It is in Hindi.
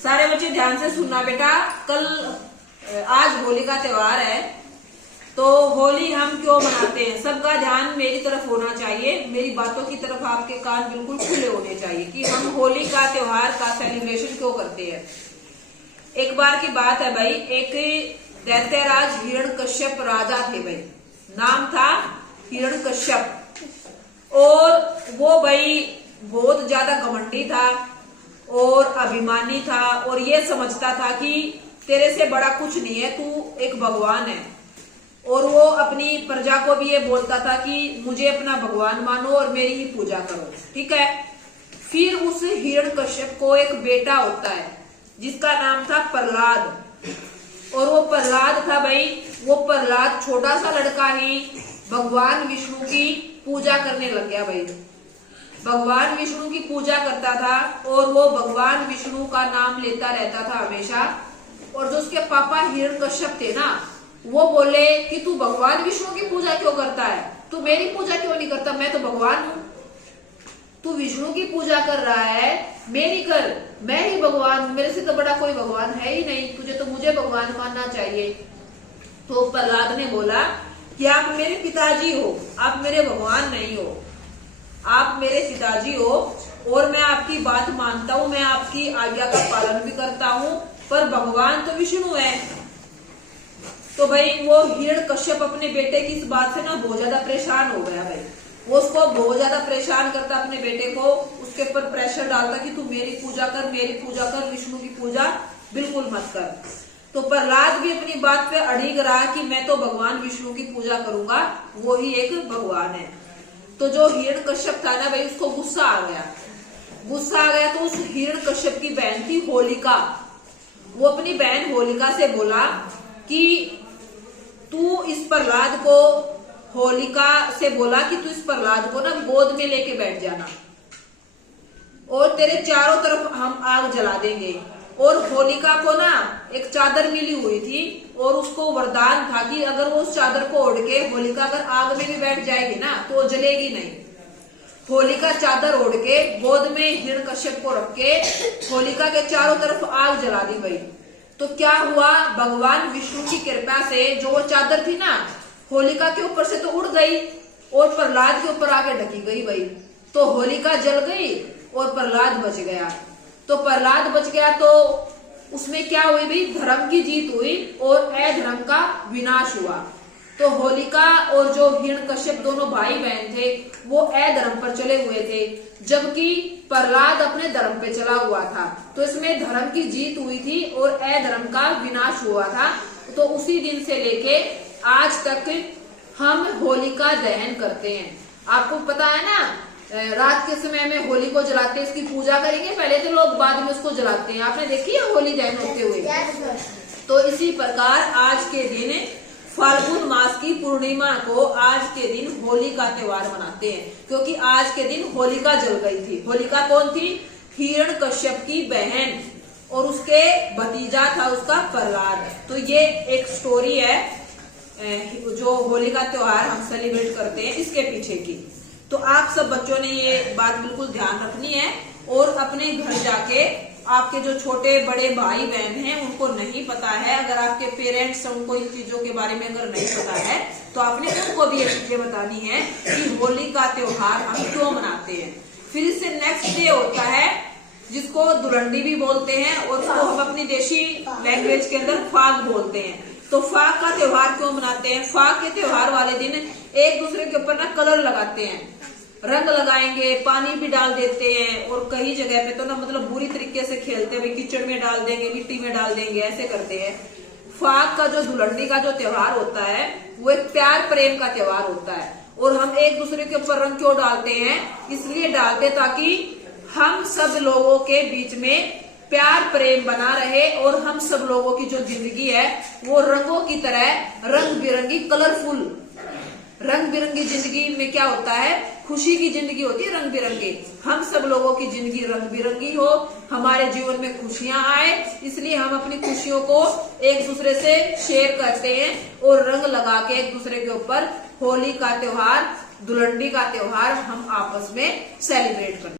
सारे बच्चे ध्यान से सुनना बेटा। आज होली का त्योहार है, तो होली हम क्यों मनाते हैं, सबका ध्यान मेरी तरफ होना चाहिए। मेरी बातों की तरफ आपके कान बिल्कुल खुले होने चाहिए कि हम होली का त्योहार का सेलिब्रेशन क्यों करते हैं। एक बार की बात है भाई, एक दैत्यराज हिरण्यकश्यप राजा थे भाई, नाम था हिरण्यकश्यप। और वो भाई बहुत ज्यादा घमंडी था और अभिमानी था, और ये समझता था कि तेरे से बड़ा कुछ नहीं है, तू एक भगवान है। और वो अपनी प्रजा को भी ये बोलता था कि मुझे अपना भगवान मानो और मेरी ही पूजा करो, ठीक है। फिर उस हिरण्यकश्यप को एक बेटा होता है जिसका नाम था प्रहलाद। और वो प्रहलाद था भाई, वो प्रहलाद छोटा सा लड़का ही भगवान विष्णु की पूजा करने लग गया भाई। भगवान विष्णु की पूजा करता था और वो भगवान विष्णु का नाम लेता रहता था हमेशा। और जो उसके पापा हिरण्यकश्यप थे ना, वो बोले कि तू भगवान विष्णु की पूजा क्यों करता है, तू मेरी पूजा क्यों नहीं करता, मैं तो भगवान हूँ। तू विष्णु की पूजा कर रहा है, मेरी कर, मैं ही भगवान हूँ, मेरे से तो बड़ा कोई भगवान है ही नहीं, तुझे तो मुझे भगवान मानना चाहिए। तो प्रहलाद ने बोला कि आप मेरे पिताजी हो, आप मेरे भगवान नहीं हो, आप मेरे पिताजी हो और मैं आपकी बात मानता हूँ, मैं आपकी आज्ञा का पालन भी करता हूँ, पर भगवान तो विष्णु है। तो भाई वो हिरण्यकश्यप अपने बेटे की इस बात से ना बहुत ज्यादा परेशान हो गया भाई। वो उसको बहुत ज्यादा परेशान करता अपने बेटे को, उसके ऊपर प्रेशर डालता कि तू मेरी पूजा कर, मेरी पूजा कर, विष्णु की पूजा बिल्कुल मत कर। तो प्रहलाद भी अपनी बात पे अड़िग रहा कि मैं तो भगवान विष्णु की पूजा करूंगा, वो ही एक भगवान है। तो जो हिरण्यकश्यप था ना भाई, उसको गुस्सा आ गया। तो उस हिरण्यकश्यप की बहन थी होलिका, वो अपनी बहन होलिका से बोला कि तू इस प्रहलाद को, होलिका से बोला कि तू इस प्रहलाद को ना गोद में लेके बैठ जाना और तेरे चारों तरफ हम आग जला देंगे। और होलिका को ना एक चादर मिली हुई थी और उसको वरदान था कि अगर वो उस चादर को ओढ़ के होलिका अगर आग में भी बैठ जाएगी ना तो वो जलेगी नहीं। होलिका चादर ओढ़ के गोद में हिरण्यकश्यप को रख के होलिका के चारों तरफ आग जला दी गई। तो क्या हुआ, भगवान विष्णु की कृपा से जो वो चादर थी ना होलिका के ऊपर से तो उड़ गई और प्रहलाद के ऊपर आके ढकी गई भाई। तो होलिका जल गई और प्रहलाद बच गया। तो प्रहलाद बच गया तो उसमें क्या हुई भाई, धर्म की जीत हुई और अधर्म का विनाश हुआ। तो होलिका और जो हिरण्यकश्यप दोनों भाई बहन थे वो अधर्म पर चले हुए थे, जबकि प्रहलाद अपने धर्म पे चला हुआ था। तो इसमें धर्म की जीत हुई थी और अधर्म का विनाश हुआ था। तो उसी दिन से लेके आज तक हम होलिका दहन करते हैं। आपको पता है ना, रात के समय में होली को जलाते हैं, इसकी पूजा करेंगे पहले तो लोग, बाद में उसको जलाते हैं। आपने देखी है होली दहन होते हुए। तो इसी प्रकार आज के दिन फाल्गुन मास की पूर्णिमा को आज के दिन होली का त्योहार मनाते हैं, क्योंकि आज के दिन होलिका जल गई थी। होलिका कौन थी, हिरण्यकश्यप की बहन, और उसके भतीजा था उसका प्रहलाद। तो ये एक स्टोरी है जो होली का त्योहार हम सेलिब्रेट करते हैं इसके पीछे की। तो आप सब बच्चों ने ये बात बिल्कुल ध्यान रखनी है और अपने घर जाके आपके जो छोटे बड़े भाई बहन हैं उनको नहीं पता है, अगर आपके पेरेंट्स उनको इन चीजों के बारे में अगर नहीं पता है तो आपने उनको भी ये चीजें बतानी है कि होली का त्योहार हम क्यों मनाते हैं। फिर इससे नेक्स्ट डे होता है जिसको धुलंडी भी बोलते हैं और उसको हम अपनी देशी लैंग्वेज के अंदर फाग बोलते हैं। तो फाग का त्योहार क्यों मनाते हैं, फाग के त्योहार वाले दिन एक दूसरे के ऊपर ना कलर लगाते हैं, रंग लगाएंगे, पानी भी डाल देते हैं, और कई जगह पे तो ना मतलब बुरी तरीके से खेलते हैं, कीचड़ में डाल देंगे, मिट्टी में डाल देंगे, ऐसे करते हैं। फाग का जो धुलंडी का जो त्योहार होता है वो एक प्यार प्रेम का त्योहार होता है। और हम एक दूसरे के ऊपर रंग क्यों डालते हैं, इसलिए डालते ताकि हम सब लोगों के बीच में प्यार प्रेम बना रहे और हम सब लोगों की जो जिंदगी है वो रंगों की तरह रंग बिरंगी, कलरफुल, रंग बिरंगी जिंदगी में क्या होता है, खुशी की जिंदगी होती है रंग बिरंगी। हम सब लोगों की जिंदगी रंग बिरंगी हो, हमारे जीवन में खुशियां आए, इसलिए हम अपनी खुशियों को एक दूसरे से शेयर करते हैं और रंग लगा के एक दूसरे के ऊपर होली का त्योहार, धुलंडी का त्योहार हम आपस में सेलिब्रेट करते हैं।